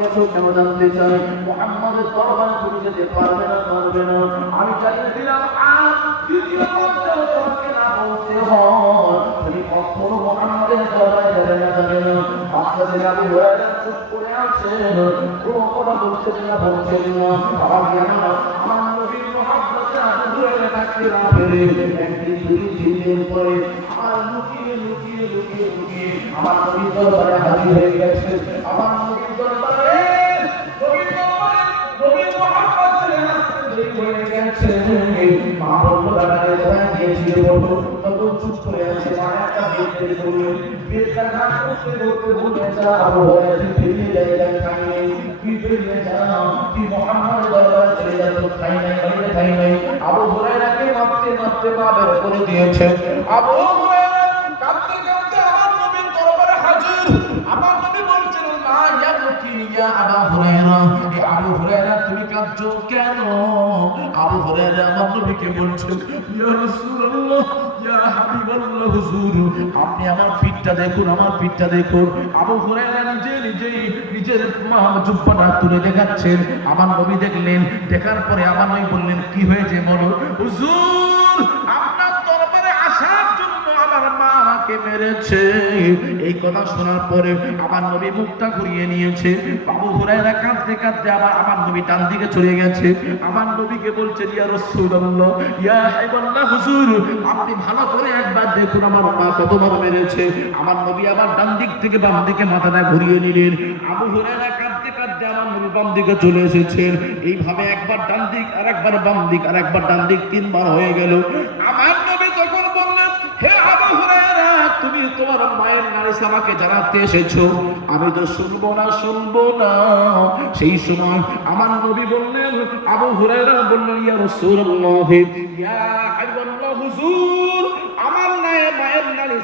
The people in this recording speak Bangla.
গেছো কেন জানতে চাই মোহাম্মদের দরবারে তুমি যেতে পারবে না পারবে না। আমি জানিয়ে দিলাম, আর দ্বিতীয় পর্যায়ে তোমাকে না বলতে হয়। তুমি কখনো মোহাম্মদের দরবারে যাবে না যাবে না। আপনাদের আবু আমার মা বলল দাঁড়ালে কোথায় গিয়েছিল বলল তখন চুপ করে আছে মা একটা বেদ করল বেদটা কাজ করতে করতে বলে যা আবু হয়ে তুই ফিরিয়ে যাই খাই নেই তুই ফিরিয়ে যা তুই মোহাম্মদ দরবারে চলে যা তোর খাই কাঁদছো কেন? আবু হুরায়রা আমার নবীকে বলছেন, ইয়া রাসূলুল্লাহ, ইয়া হাবিবাল্লাহ, হুজুর, আপনি আমার পিঠটা দেখুন, আমার পিঠটা দেখুন। আবু হুরায়রা নিজে নিজেই নিজের জুব্বাটা তুলে দেখাচ্ছেন। আমার নবী দেখলেন, দেখার পরে আমার নবী বললেন, কি হয়েছে বলো হুজুর আমাকে মেরেছে। এই কথা শোনার পরে আমার নবী মুখটা ঘুরিয়ে নিয়েছে। বাবু হুরায়রা কাঁদতে কাঁদতে আবার আমার নবী ডান দিকে চলে গেছে। আমার নবীকে বলছে, ইয়া ইয়া হুজুর, আপনি ভালো করে একবার দেখুন আমার মেরেছে। আমার নবী আবার ডান দিক থেকে বাম দিকে মাথাটা ঘুরিয়ে নিলেন। আবু হুরায়রা কাঁদতে কাঁদতে আমার নবী বাম দিকে চলে এসেছেন। এইভাবে একবার ডান দিক আর একবার বাম দিক আর একবার ডান দিক, তিনবার হয়ে গেল। আমার নবী তখন বললেন, হে আবু হুরায়রা তুমি তোমার মায়ের নারী আমাকে জানাতে এসেছ। আমি তো শুনব না শুনব না। সেই সময় আমার নবী বললেন, আবু হুরায়রা বললেন, ইয়া রাসূলুল্লাহ, ইয়া হাবিবাল্লাহ, হুজুর, আমার নায়ে মায়ের নারী